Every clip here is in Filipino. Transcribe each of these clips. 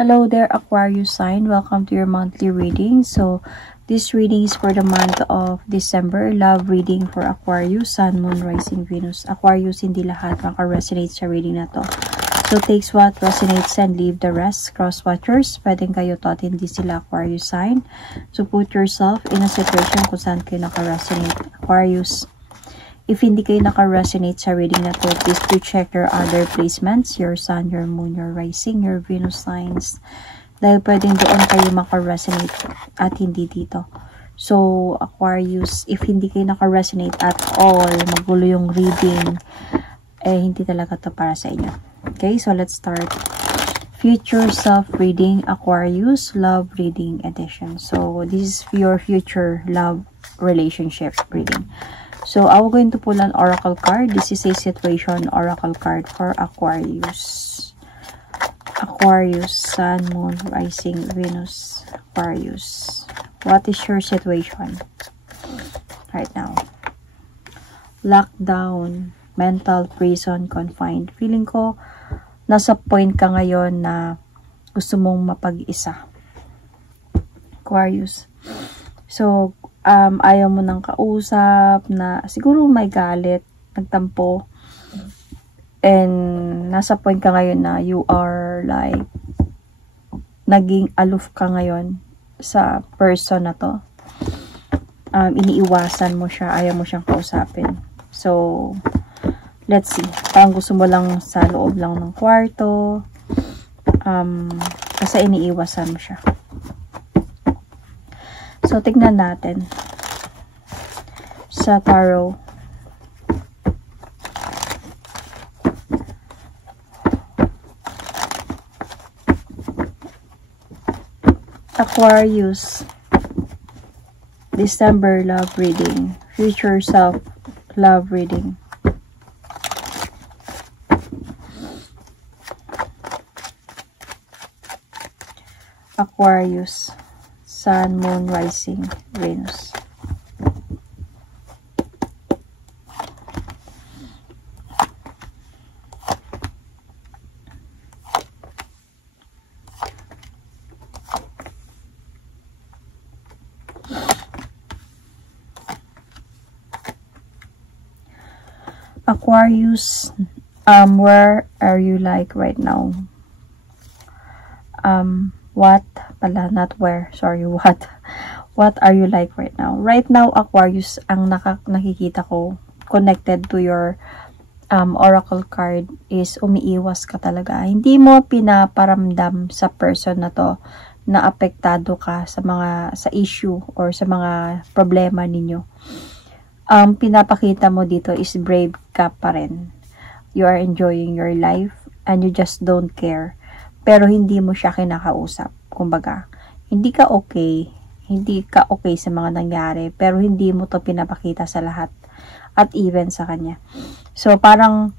Hello there, Aquarius sign. Welcome to your monthly reading. So, this reading is for the month of December. Love reading for Aquarius, Sun, Moon, Rising, Venus. Aquarius, hindi lahat maka-resonate sa reading na to. So, takes what resonates and leave the rest. Cross-watchers, pwedeng kayo to at hindi sila Aquarius sign. So, put yourself in a situation kung saan kayo naka-resonate. Aquarius, if hindi kayo naka-resonate sa reading na to, please do check your other placements, your sun, your moon, your rising, your Venus signs. Dahil pwedeng doon kayo maka-resonate at hindi dito. So, Aquarius, if hindi kayo naka-resonate at all, magulo yung reading, hindi talaga to para sa inyo. Okay, so let's start. Future Self Reading, Aquarius, Love Reading Edition. So, this is your future love relationship reading. So, I'm going to pull an oracle card. This is a situation oracle card for Aquarius. Aquarius, Sun, Moon, Rising, Venus, Aquarius. What is your situation right now? Lockdown, mental prison, confined. Feeling ko, nasa point ka ngayon na gusto mong mapag-isa. Aquarius. So, ayaw mo nang kausap, na siguro may galit, nagtampo, and nasa point ka ngayon na you are like, naging aloof ka ngayon sa person na to. Iniiwasan mo siya, ayaw mo siyang kausapin. So, let's see. Parang gusto mo lang sa loob lang ng kwarto, kasi iniiwasan mo siya. So, tignan natin sa tarot. Aquarius, December love reading, future self love reading. Aquarius, Sun, Moon, Rising, Venus. Aquarius, where are you like right now? What pala, not where, sorry, what are you like right now? Right now, Aquarius, ang nakikita ko connected to your oracle card is umiiwas ka talaga. Hindi mo pinaparamdam sa person na to na apektado ka sa issue or sa mga problema ninyo. Ang pinapakita mo dito is brave ka pa rin. You are enjoying your life and you just don't care. Pero hindi mo siya kinakausap. Kumbaga, hindi ka okay sa mga nangyari, pero hindi mo to pinapakita sa lahat at even sa kanya. So, parang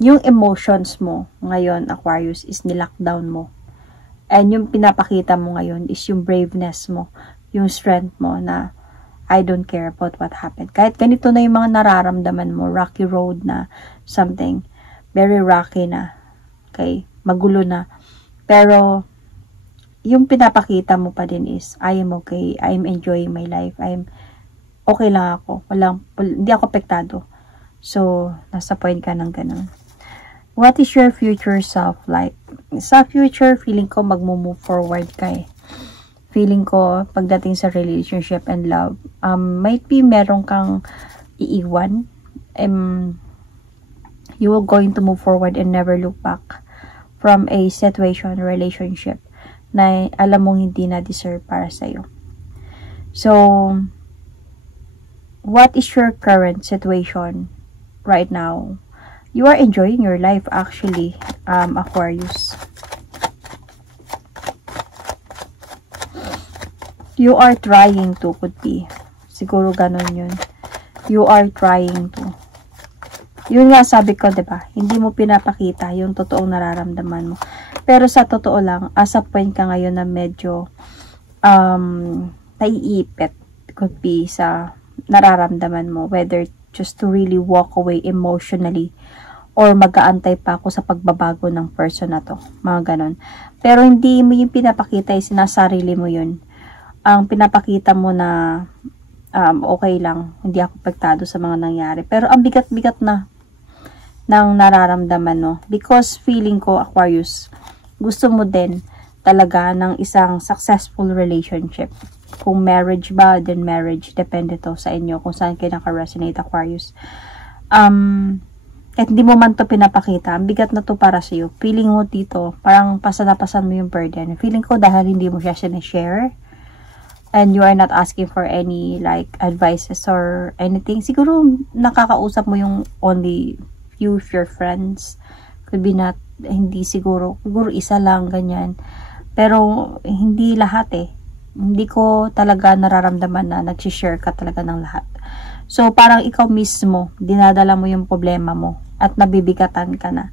yung emotions mo ngayon, Aquarius, is nilockdown mo. And yung pinapakita mo ngayon is yung braveness mo, yung strength mo na I don't care about what happened. Kahit ganito na yung mga nararamdaman mo, rocky road na something, very rocky na, okay, magulo na. Pero, yung pinapakita mo pa din is, I am okay, I am enjoying my life, okay lang ako, hindi ako apektado. So, nasa point ka ng ganun. What is your future self like? Sa future, feeling ko magmo-move forward ka eh. Feeling ko, pagdating sa relationship and love, might be meron kang iiwan. You are going to move forward and never look back from a situation, relationship, na alam mong hindi na deserve para sa'yo. So, what is your current situation right now? You are enjoying your life actually, Aquarius. You are trying to, could be. Siguro ganun yun. You are trying to. Yun nga sabi ko, diba? Hindi mo pinapakita yung totoong nararamdaman mo. Pero sa totoo lang, as a point ka ngayon na medyo naiipit, could be sa nararamdaman mo. Whether just to really walk away emotionally or mag-aantay pa ako sa pagbabago ng person na to. Mga ganon. Pero hindi mo yung pinapakita, sinasarili mo yun. Ang pinapakita mo na okay lang, hindi ako apektado sa mga nangyari. Pero ang bigat-bigat na ng nararamdaman mo. Because feeling ko, Aquarius, gusto mo din talaga ng isang successful relationship. Kung marriage ba, then marriage. Depende to sa inyo kung saan kayo naka-resonate, Aquarius. Kahit hindi mo man to pinapakita, ang bigat na to para sa'yo. Feeling mo dito, parang pasanapasan mo yung burden. Feeling ko dahil hindi mo siya sinishare, and you are not asking for any like advices or anything. Siguro nakakausap mo yung only few of your friends. Could be not, hindi siguro isa lang, ganyan. Pero hindi lahat eh. Hindi ko talaga nararamdaman na nagsishare ka talaga ng lahat. So, parang ikaw mismo, dinadala mo yung problema mo at nabibigatan ka na.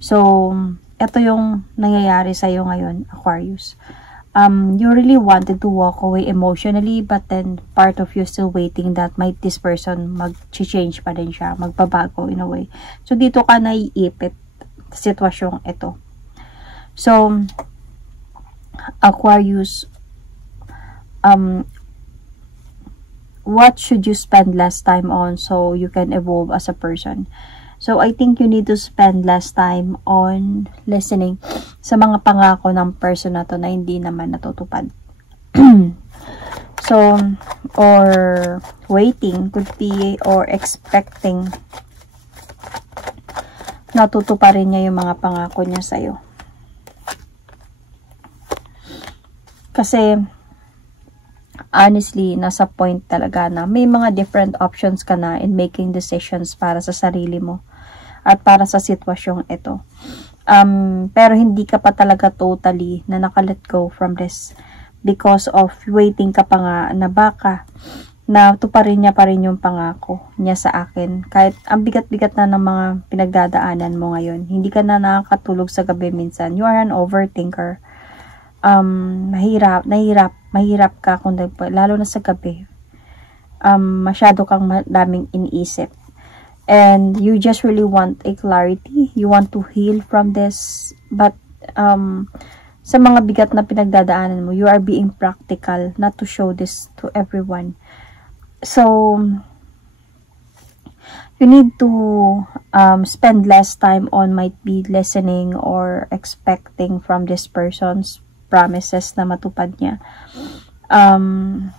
So, ito yung nangyayari sa'yo ngayon, Aquarius. You really wanted to walk away emotionally, but then part of you still waiting that might this person mag-change pa din siya, magbabago in a way. So, dito ka naiipit sa sitwasyong ito. So, Aquarius, what should you spend less time on so you can evolve as a person? So, I think you need to spend less time on listening sa mga pangako ng person na to na hindi naman natutupad. So, or waiting could be, or expecting natutuparin niya yung mga pangako niya sa'yo. Kasi, honestly, nasa point talaga na may mga different options ka na in making decisions para sa sarili mo at para sa sitwasyong ito. Pero hindi ka pa talaga totally na nakalet go from this because of waiting ka pa nga na baka na tuparin niya pa rin yung pangako niya sa akin. Kahit ang bigat-bigat na ng mga pinagdadaanan mo ngayon, hindi ka na nakakatulog sa gabi minsan. You are an overthinker. Mahirap ka kung lalo na sa gabi. Masyado kang daming iniisip. And you just really want a clarity. You want to heal from this. But, sa mga bigat na pinagdadaanan mo, you are being practical not to show this to everyone. So, you need to spend less time on might be listening or expecting from this person's promises na matupad niya. And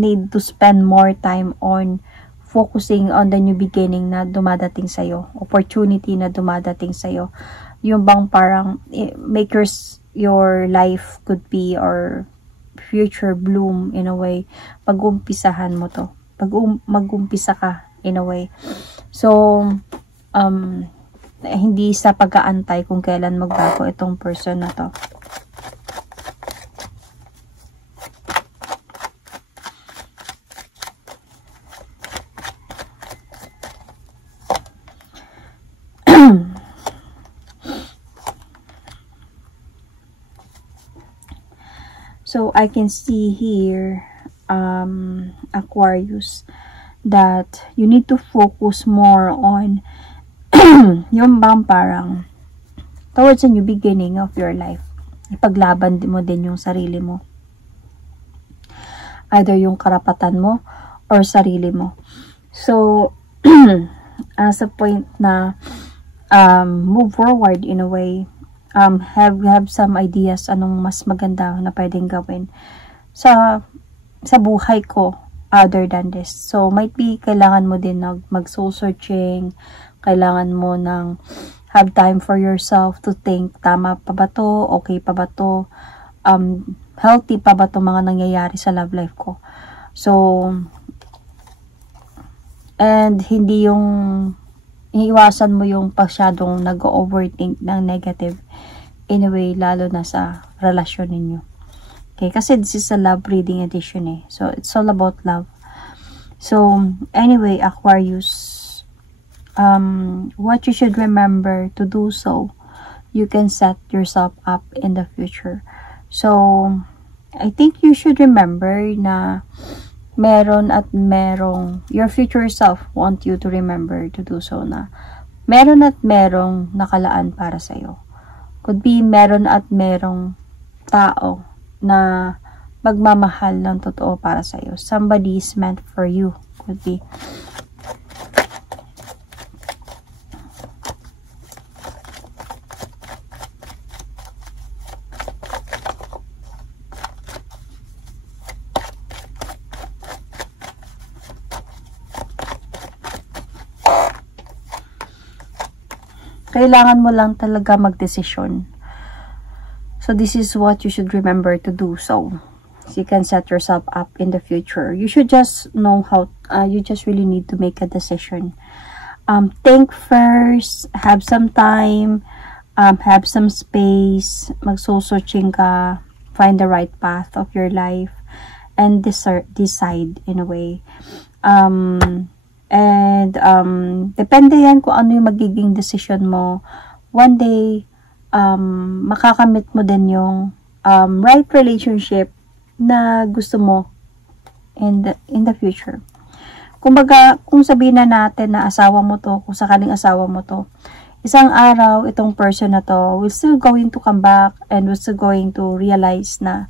need to spend more time on focusing on the new beginning na dumadating sa'yo. Opportunity na dumadating sa'yo. Yung bang parang make your life could be or future bloom in a way. Pag-umpisahan mo to. Mag-umpisa ka in a way. So, hindi sa pag-aantay kung kailan magbago itong person na to. So, I can see here, Aquarius, that you need to focus more on yung bang parang towards a new beginning of your life. Ipaglaban mo din yung sarili mo. Either yung karapatan mo or sarili mo. So, as a point na move forward in a way, have some ideas anong mas maganda na pwedeng gawin sa buhay ko other than this. So, might be kailangan mo din mag-soul searching, kailangan mo ng have time for yourself to think, tama pa ba to? Okay pa ba to? Healthy pa ba to mga nangyayari sa love life ko? So, and hindi yung iiwasan mo yung pasyadong nag-overthink ng negative anyway, lalo na sa relasyon ninyo. Okay, kasi this is a love reading edition eh. So, it's all about love. So, anyway, Aquarius, what you should remember to do so, you can set yourself up in the future. So, I think you should remember na meron at merong, your future self want you to remember to do so na meron at merong nakalaan para sa'yo. Could be meron at merong tao na magmamahal ng totoo para sa'yo. Somebody is meant for you. Could be. Kailangan mo lang talaga magdesisyon. So this is what you should remember to do, so you can set yourself up in the future. You should just know how, you just really need to make a decision. Think first, have some time, have some space, magso-searching ka, find the right path of your life, and decide in a way. Depende yan kung ano yung magiging decision mo. One day, makakamit mo din yung right relationship na gusto mo in the future. Kumbaga, kung sabihin na natin na asawa mo to, kung sakaling asawa mo to, isang araw, itong person na to will still going to come back and will still going to realize na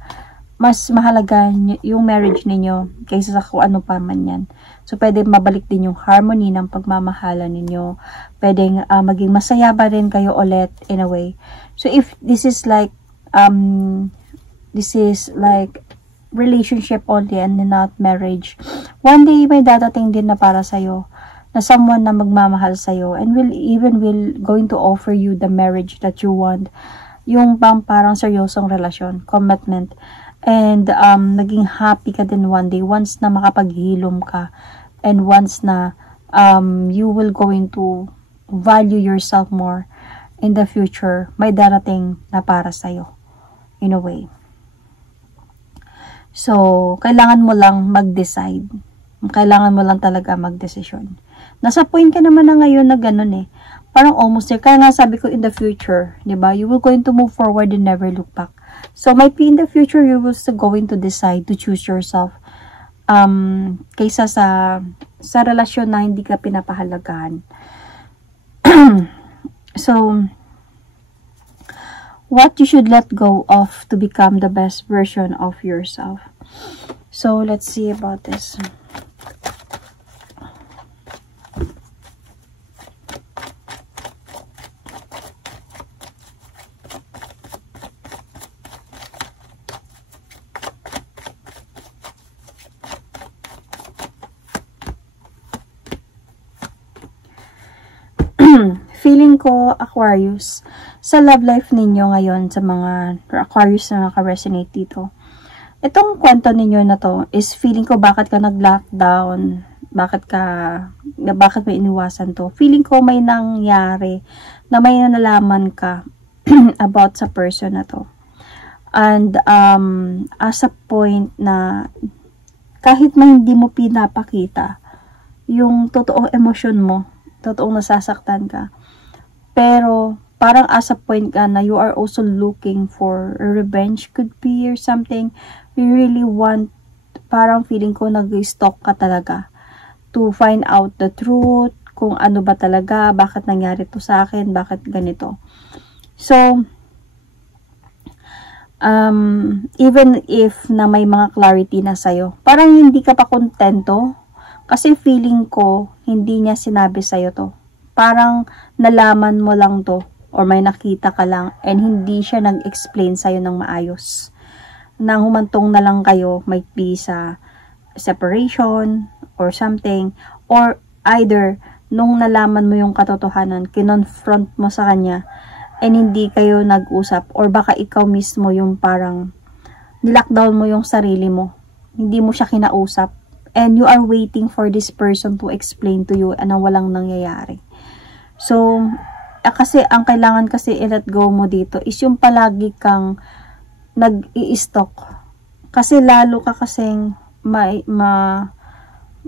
mas mahalaga yung marriage ninyo kaysa sa kung ano pa man yan. So, pwede mabalik din yung harmony ng pagmamahalan ninyo. Pwedeng maging masaya ba rin kayo ulit in a way. So, if this is like relationship only and not marriage, one day may dadating din na para sa'yo, na someone na magmamahal sa'yo and will going to offer you the marriage that you want. Yung parang seryosong relasyon, commitment. And naging happy ka din one day once na makapaghilom ka and once na you will going to value yourself more in the future, may darating na para sa'yo in a way. So, kailangan mo lang mag-decide. Kailangan mo lang talaga mag-desisyon. Nasa point ka naman na ngayon na ganun eh. Parang almost there. Kaya nga sabi ko in the future, diba? You will going to move forward and never look back. So, might be in the future, you will still going to decide to choose yourself. Kaysa sa relasyon na hindi ka pinapahalagahan. So, what you should let go of to become the best version of yourself. So, let's see about this. Feeling ko, Aquarius, sa love life ninyo ngayon, sa mga Aquarius na naka-resonate dito, itong kwento ninyo na to is feeling ko bakit ka nag-lockdown, bakit may iniwasan to. Feeling ko may nangyari na may nalaman ka about sa person na to. And as a point na kahit may hindi mo pinapakita yung totoong emosyon mo, totoong nasasaktan ka, pero parang as a point ka na you are also looking for a revenge, could be, or something. You really want, parang feeling ko nag-stalk ka talaga to find out the truth, kung ano ba talaga, bakit nangyari to sa akin, bakit ganito. So, even if na may mga clarity na sa'yo, parang hindi ka pa kontento, kasi feeling ko, hindi niya sinabi sa'yo to. Parang nalaman mo lang to, or may nakita ka lang, and hindi siya nag-explain sa'yo ng maayos. Nang humantong na lang kayo, might be sa separation, or something, or either, nung nalaman mo yung katotohanan, kinonfront mo sa kanya, and hindi kayo nag-usap, or baka ikaw mismo yung parang, nilockdown mo yung sarili mo, hindi mo siya kinausap, and you are waiting for this person to explain to you, na walang nangyayari. So, kasi ang kailangan kasi i-let go mo dito is yung palagi kang nag-i-stalk. Kasi lalo ka kasing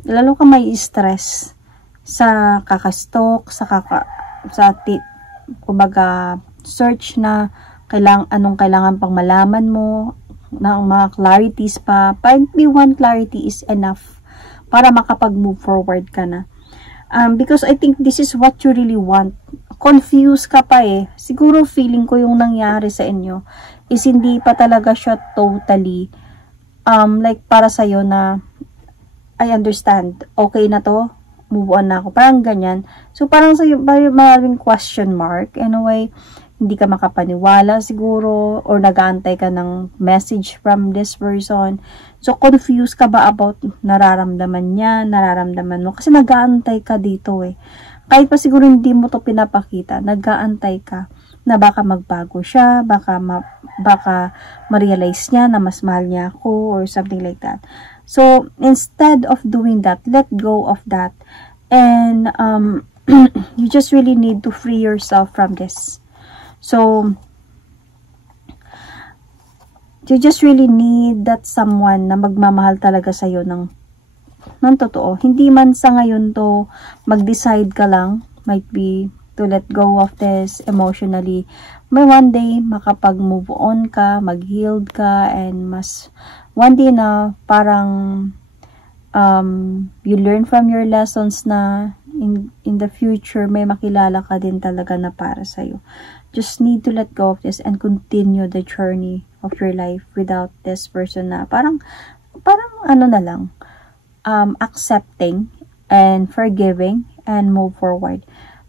lalo ka may stress sa kakastalk, kumbaga search na anong kailangan pang malaman mo, ng mga clarities pa. Probably one clarity is enough para makapag-move forward ka na. Because I think this is what you really want. Confused ka pa eh. Siguro feeling ko yung nangyari sa inyo is hindi pa talaga siya totally like para sa'yo na I understand, okay na to, move on na ako, parang ganyan. So parang sa'yo, maraming question mark, anyway, hindi ka makapaniwala siguro, or nag-aantay ka ng message from this person. So confused ka ba about nararamdaman niya, nararamdaman mo, kasi nag-aantay ka dito eh. Kahit pa siguro hindi mo to pinapakita, nag-aantay ka na baka magbago siya, baka ma-realize niya na mas mahal niya ako, or something like that. So, instead of doing that, let go of that. And, you just really need to free yourself from this. So, you just really need that someone na magmamahal talaga sa'yo ng totoo. Hindi man sa ngayon to, mag-decide ka lang, might be to let go of this emotionally. May one day, makapag-move on ka, mag-healed ka, and mas one day na parang you learn from your lessons na in the future, may makilala ka din talaga na para sa'yo. Just need to let go of this and continue the journey of your life without this person na parang ano na lang, accepting and forgiving and move forward.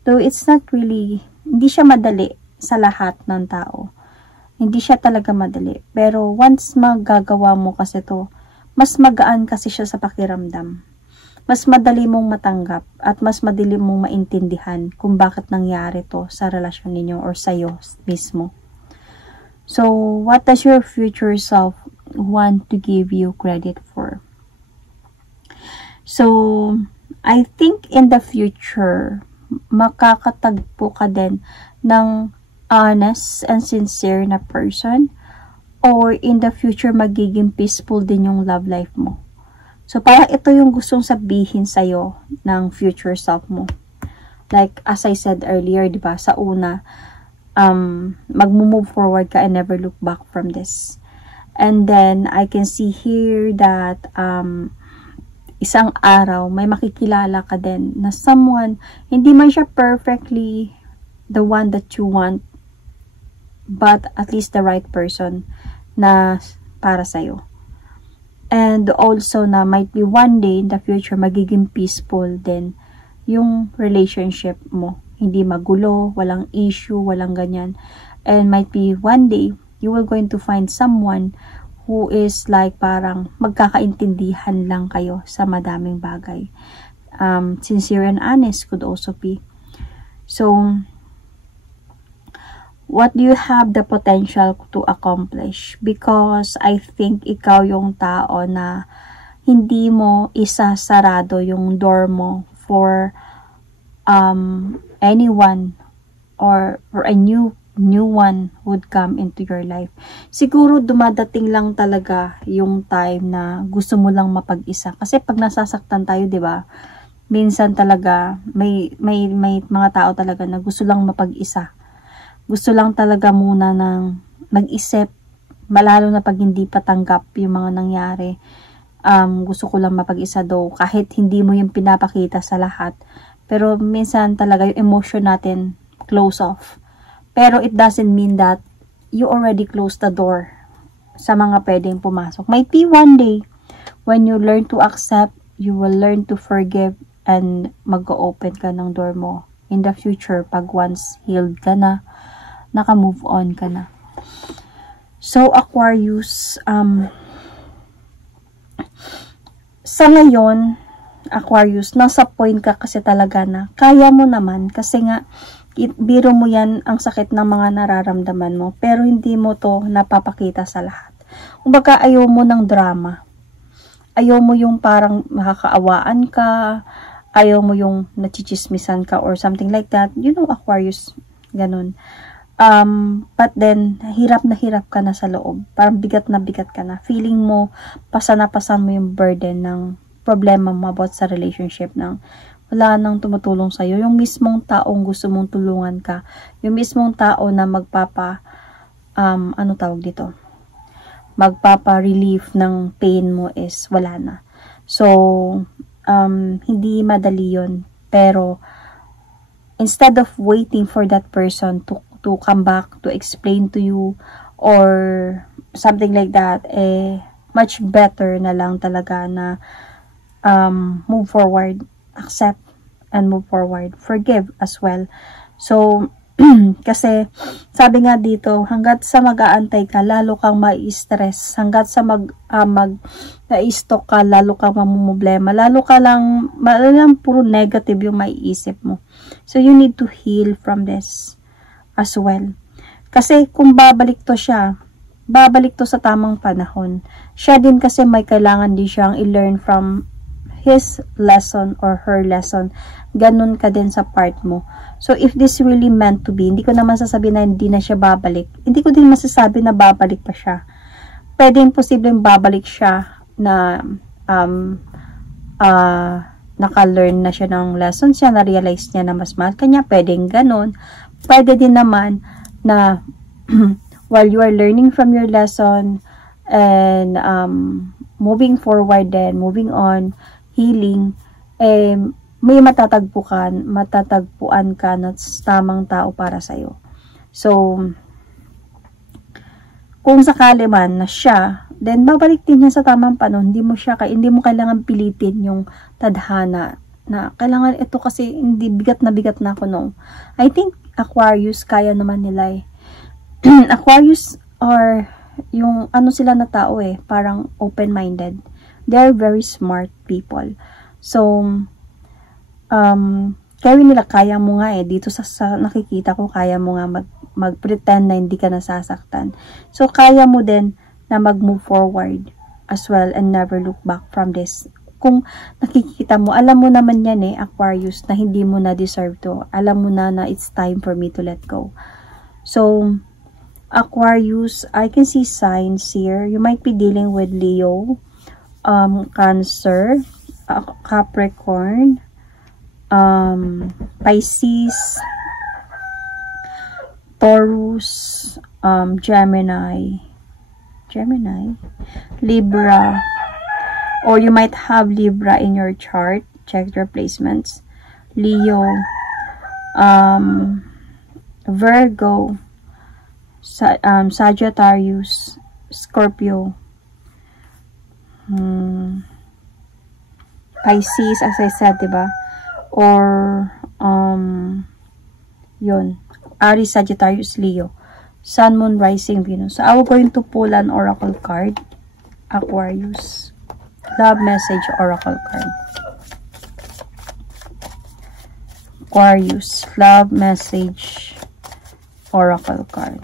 Though it's not really, hindi siya madali sa lahat ng tao. Hindi siya talaga madali. Pero once magagawa mo kasi to, mas magaan kasi siya sa pakiramdam. Mas madali mong matanggap at mas madali mong maintindihan kung bakit nangyari to sa relasyon ninyo or sa'yo mismo. So, what does your future self want to give you credit for? So, I think in the future, makakatagpo ka din ng honest and sincere na person, or in the future magiging peaceful din yung love life mo. So parang ito yung gustong sabihin sa'yo ng future self mo. Like as I said earlier, diba, sa una, mag-move forward ka and never look back from this. And then I can see here that isang araw may makikilala ka din na someone, hindi man siya perfectly the one that you want, but at least the right person na para sa'yo. And also na might be one day in the future magiging peaceful din yung relationship mo. Hindi magulo, walang issue, walang ganyan. And might be one day you will going to find someone who is like parang magkakaintindihan lang kayo sa madaming bagay. Sincere and honest could also be. So, what do you have the potential to accomplish? Because I think ikaw yung tao na hindi mo isasarado yung door mo for anyone or a new one would come into your life. Siguro dumadating lang talaga yung time na gusto mo lang mapag-isa. Kasi pag nasasaktan tayo, 'di ba? Minsan talaga may mga tao talaga na gusto lang mapag-isa. Gusto lang talaga muna ng mag-isip, malalo na pag hindi pa tanggap yung mga nangyari. Gusto ko lang mapag-isa daw, kahit hindi mo yung pinapakita sa lahat. Pero minsan talaga yung emotion natin close off. Pero it doesn't mean that you already closed the door sa mga pwedeng pumasok. Might be one day, when you learn to accept, you will learn to forgive, and mag-open ka ng door mo in the future pag once healed ka na, naka-move on ka na. So, Aquarius, sa ngayon, Aquarius, nasa point ka kasi talaga na kaya mo naman kasi nga, biro mo yan ang sakit ng mga nararamdaman mo, pero hindi mo to napapakita sa lahat. Kumbaga, ayaw mo ng drama. Ayaw mo yung parang makakaawaan ka, ayaw mo yung nachichismisan ka or something like that. You know, Aquarius, ganun. But then, hirap na hirap ka na sa loob. Parang bigat na bigat ka na. Feeling mo, pasan mo yung burden ng problema mo about sa relationship ng wala nang tumutulong sa'yo. Yung mismong taong gusto mong tulungan ka. Yung mismong tao na ano tawag dito? Magpapa-relief ng pain mo is wala na. So, hindi madali yun Pero, instead of waiting for that person to come back, to explain to you, or something like that, much better na lang talaga na move forward, accept, and move forward. Forgive as well. So, kasi, sabi nga dito, hanggat sa mag-aantay ka, lalo kang mai-stress. Hanggat sa na-stalk ka, lalo kang mamumblema. Lalo puro negative yung maiisip mo. So, you need to heal from this as well. Kasi, kung babalik to siya, babalik to sa tamang panahon. Siya din kasi may kailangan din siyang i-learn from his lesson or her lesson. Ganun ka din sa part mo. So, if this really meant to be, hindi ko naman sasabihin na hindi na siya babalik. Hindi ko din masasabi na babalik pa siya. Pwede imposibleng babalik siya na naka-learn na siya ng lesson siya, na-realize niya na mas mahal kanya. Pwedeng ganun. Pwede din naman na while you are learning from your lesson and moving forward then, moving on, healing, may matatagpuan ka na tamang tao para sa'yo. So, kung sakali man na siya, then babalik din niya sa tamang panahon. Hindi mo kailangan pilitin yung tadhana na kailangan ito kasi hindi bigat na ako. No. I think Aquarius kaya naman nila Aquarius are yung sila na tao parang open-minded. They're very smart people. So, kaya mo nga dito sa nakikita ko, kaya mo nga mag-pretend na hindi ka nasasaktan. So, kaya mo din na mag-move forward as well and never look back from this. Kung nakikita mo, alam mo naman yan Aquarius, na hindi mo na deserve to. Alam mo na it's time for me to let go. So, Aquarius, I can see signs here. You might be dealing with Leo, Cancer, Capricorn, Pisces, Taurus, Gemini, Libra, or you might have Libra in your chart. Check your placements. Leo, Virgo, Sagittarius, Scorpio, Pisces, as I said, diba? Or, yun, Aries, Sagittarius, Leo, Sun, Moon, Rising, Venus. So, I'm going to pull an oracle card. Aquarius. Love message oracle card. Aquarius. Love message oracle card.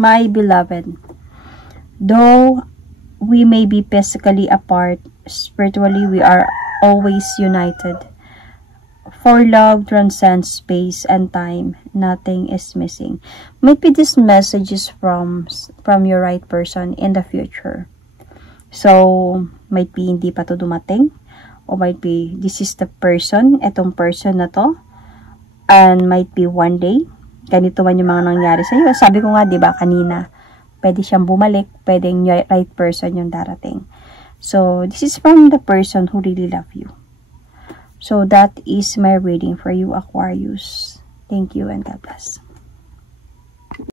My beloved, though we may be physically apart, spiritually we are always united. For love transcends space and time, nothing is missing. Maybe this message is from your right person in the future. So, might be hindi pa to dumating, or might be this is the person, etong person na to, and might be one day, ganito man yung mga nangyari sa iyo. Sabi ko nga, di ba, kanina, pwede siyang bumalik, pwedeng right person yung darating. So, this is from the person who really love you. So, that is my reading for you, Aquarius. Thank you and God bless.